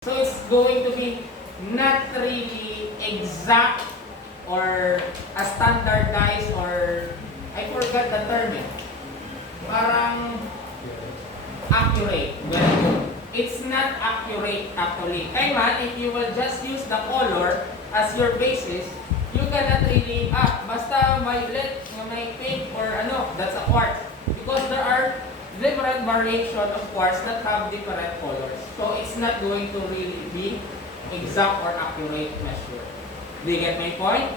So it's going to be not really exact or a standardized or I forgot the term eh. Parang accurate. Very good. It's not accurate actually. Kaya man, if you will just use the color as your basis, you cannot really, basta violet, may pink or ano, that's a quartz. Because there are different variation of quartz that have different colors. So it's not going to really be exact or accurate measure. Do you get my point?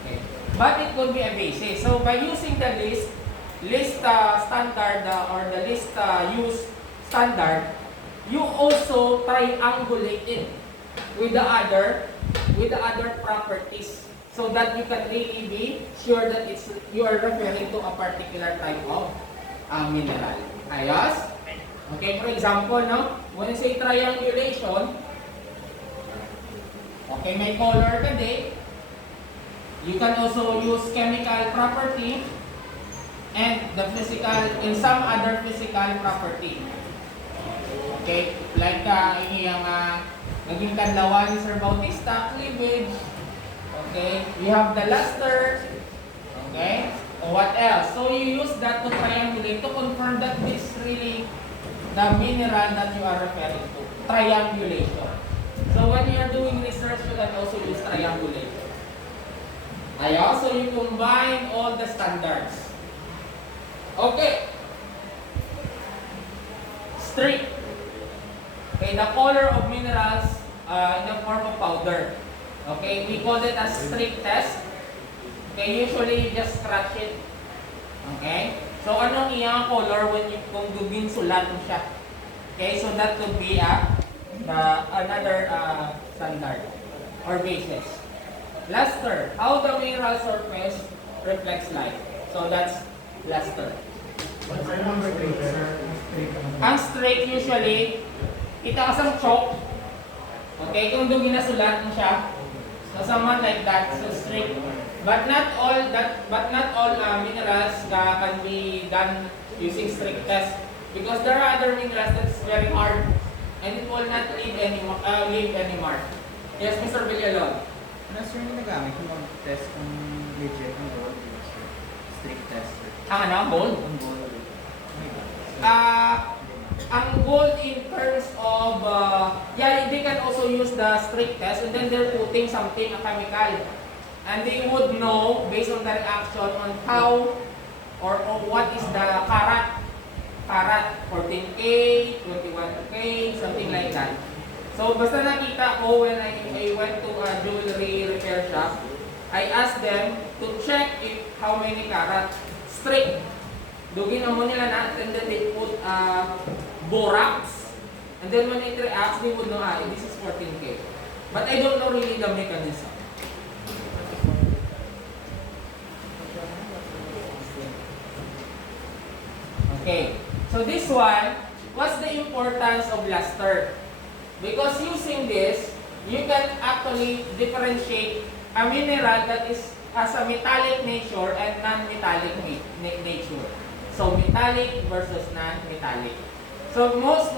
Okay. But it could be a basis. So by using the list standard or the list use standard, you also triangulate it with the other properties so that you can really be sure that you are referring to a particular type of mineral. Ayos? Okay, for example, no? When you say triangulation, okay, may color ka din. You can also use chemical property and the physical, in some other physical property. Okay, like yung naging kanlawan ni Sir Bautista, cleavage. Okay, we have the luster. Okay, what else? So you use that to triangulate to confirm that this really the mineral that you are referring to. Triangulation. So when you are doing research, you can also use triangulation. So you combine all the standards. Okay. Streak. Okay, the color of minerals in the form of powder. Okay, we call it as streak test. Okay, usually you just scratch it. Okay? So, anong iyang color kung dugin sulat mo siya? Okay, so that could be another standard or basis. Luster. How the mineral surface reflects light. So, that's luster. What's the number 3, sir? Ang streak usually, kita kasang chalk. Okay, kung dugin na sulat mo siya. So, someone like that. So, streak. But not all minerals can be done using streak test because there are other minerals that's very hard and it will not leave any mark. Yes, Mr. Villalon. Ano sir yung nagamit yung mag-test kung legit ang gold? Streak test. Ang ano? Gold? Ang gold. Ang gold in terms of, they can also use the streak test and then they're putting something, a chemical. And they would know based on the reaction on how or what is the karat. Karat, 14K, 21K, something like that. So basta nakita ko when I went to a jewelry repair shop, I asked them to check if how many karat. Strict. Dugin mo nila na and then they put borax. And then when it reacts, they would know, this is 14K. But I don't know really the mechanism. Okay, so this one, what's the importance of luster? Because using this, you can actually differentiate a mineral that has a metallic nature and non-metallic nature. So metallic versus non-metallic. So most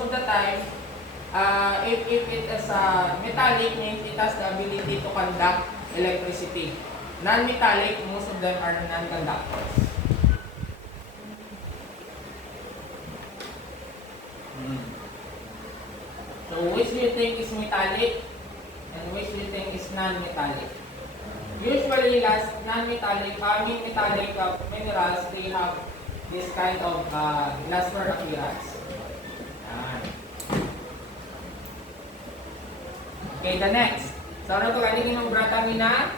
of the time, if it is metallic, means it has the ability to conduct electricity. Non-metallic, most of them are non-conductors. So which do you think is metallic and which do you think is non-metallic? Usually non-metallic, metallic minerals, they have this kind of luster appearance. Okay, the next. So ano ito kanina yung brata mina?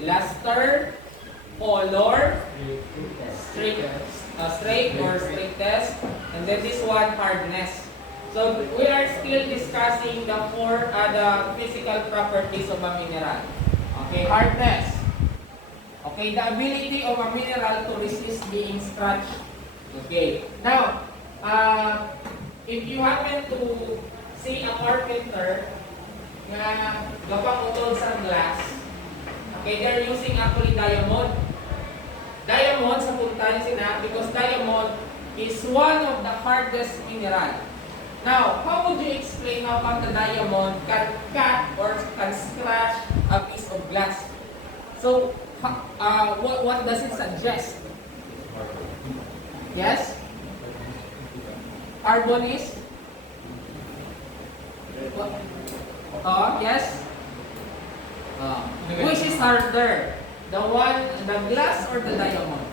Luster, color, streak or streak test, and then this one hardness. So we are still discussing the physical properties of a mineral. Okay, hardness. Okay, the ability of a mineral to resist being scratched. Okay. Now, if you happen to see a carpenter na gapang-utod sa glass, okay, they're using actually diamond. Diamond sa punta niya sina because diamond is one of the hardest mineral. Now, how would you explain how come the diamond can cut or can scratch a piece of glass? So, what does it suggest? Yes? Carbon is? What? Yes? Which is harder? The glass or the diamond?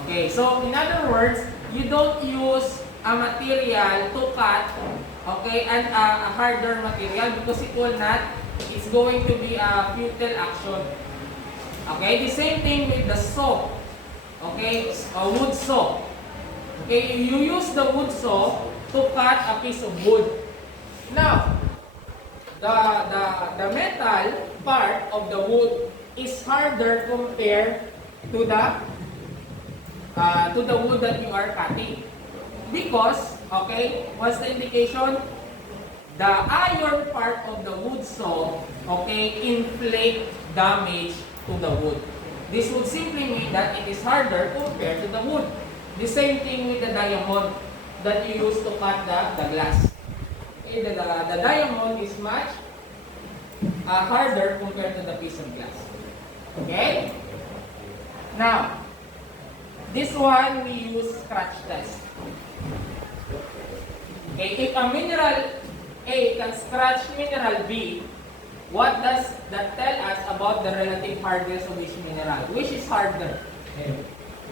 Okay, so in other words, you don't use a material to cut, okay, and a harder material because it will not, it's going to be a futile action. Okay, the same thing with the saw, okay, a wood saw. Okay, you use the wood saw to cut a piece of wood. Now, the metal part of the wood is harder compared to the wood that you are cutting. Because, okay, what's the indication? The iron part of the wood saw, okay, inflict damage to the wood. This would simply mean that it is harder compared to the wood. The same thing with the diamond that you use to cut the glass. Okay, the diamond is much harder compared to the piece of glass. Okay? Now, this one we use scratch test. Okay, if a mineral A can scratch mineral B, what does that tell us about the relative hardness of each mineral? Which is harder?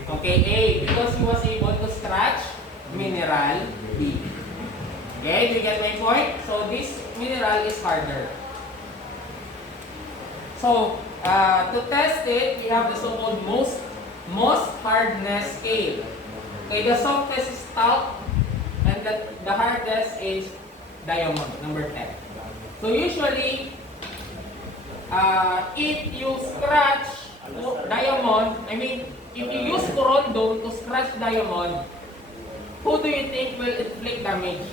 Okay, A, because he was able to scratch mineral B. Okay, do you get my point? So this mineral is harder. So, to test it, we have the so-called most hardness scale. Okay, the softest is talc, and the hardest is diamond, number 10. So usually, if you scratch diamond, if you use corundum to scratch diamond, who do you think will inflict damage?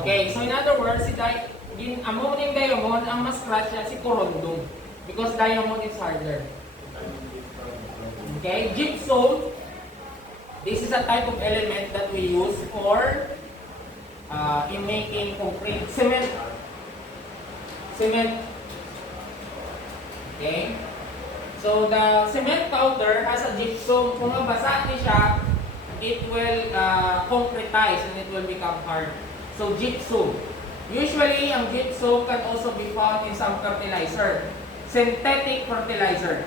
Okay, so in other words, among yung diamond, ang mas scratch niya si corundum because diamond is harder. Okay, gypsum. This is a type of element that we use for in making concrete. Cement. Okay? So the cement powder has a gypsum. Kung mabasa niya siya, it will concretize and it will become hard. So gypsum. Usually, ang gypsum can also be found in some fertilizer. Synthetic fertilizer.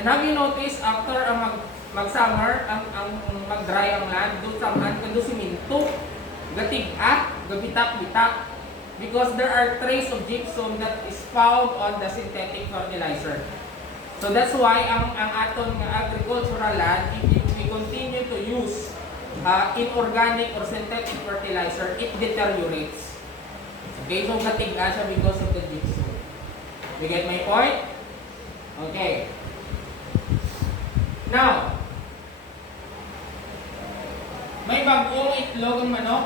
And have you noticed after mag-summer, ang mag-dry ang land, doon sa land, kando siminto, gatig-ak, gabitak-bitak. Because there are traces of gypsum that is found on the synthetic fertilizer. So that's why ang aton nga agricultural land, if we continue to use inorganic or synthetic fertilizer, it deteriorates. Okay, so gatig-ak siya because of the gypsum. You get my point? Okay. Now, may bagong itlog ang manok.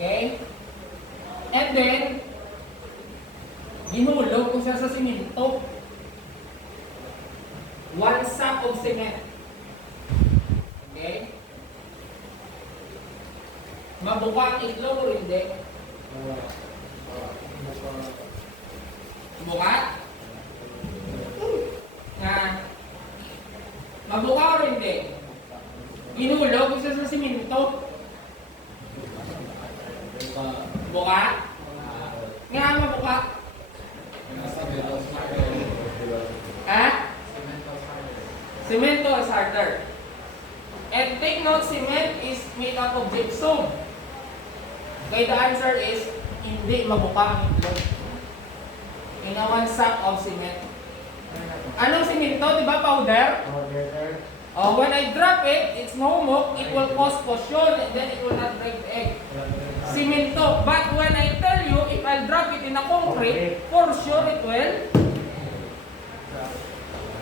Okay? And then, ginulog ko siya sa simento. 1 sack of cement. Okay? Mabuka ang itlog o hindi? Buka? Mabuka o hindi? Inulog isa sa simento. Buka? Nga mabuka? Cemento is harder. And take note, cement is made up of gypsum. Okay, the answer is hindi mabuka ang itlog. In a 1 sack of cement. Anong simento? Di ba powder? When I drop it, it's no milk, it will cause fusion and then it will not break the egg. Simento. But when I tell you, if I drop it in a concrete, for sure it will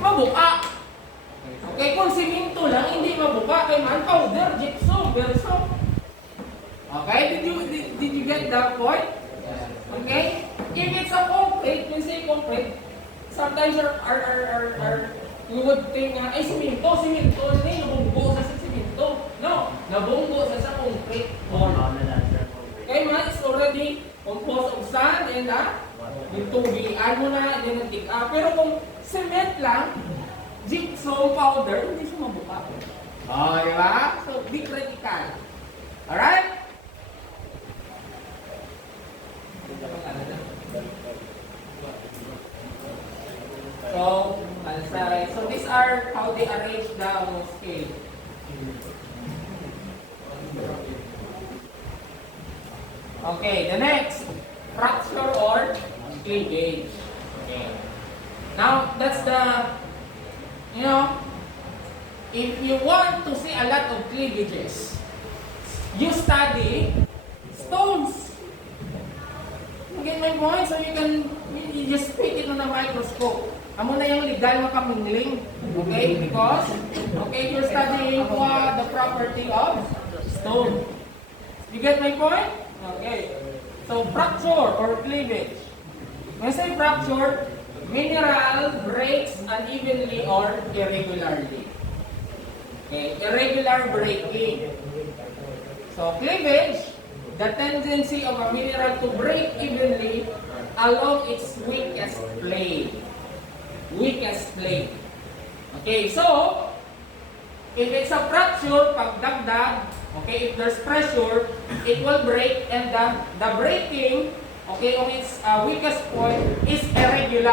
mabuka. Okay, kung simento lang, hindi mabuka. Kaya man, powder, gypsum, very soft. Okay, did you get that point? Okay? If it's a concrete, when say concrete, sometimes you would think, ay, simento, hindi, nabunggo sa nabunggo sa concrete or kaya man is already composed of sand and yung tubig, mo na, and then nag-tick up. Pero kung cement lang, gypsum powder, hindi siya mabuka. Oh, di ba? So, be critical. Alright? So, so these are how they arrange the scale. Okay, the next, fracture or cleavage. Okay. Now, that's the, if you want to see a lot of cleavages, you study stones. You get my point? So you just pick it on a microscope. Amo na yung legal na kamingling. Okay? Because, you're studying the property of stone. You get my point? Okay. So, fracture or cleavage. When I say fracture, mineral breaks unevenly or irregularly. Okay? Irregular breaking. So, cleavage, the tendency of a mineral to break evenly along its weakest plane. Weakest plane. Okay, so, if it's a fracture, pag dagdag, okay, if there's pressure, it will break and the breaking, okay, on its weakest point is irregular.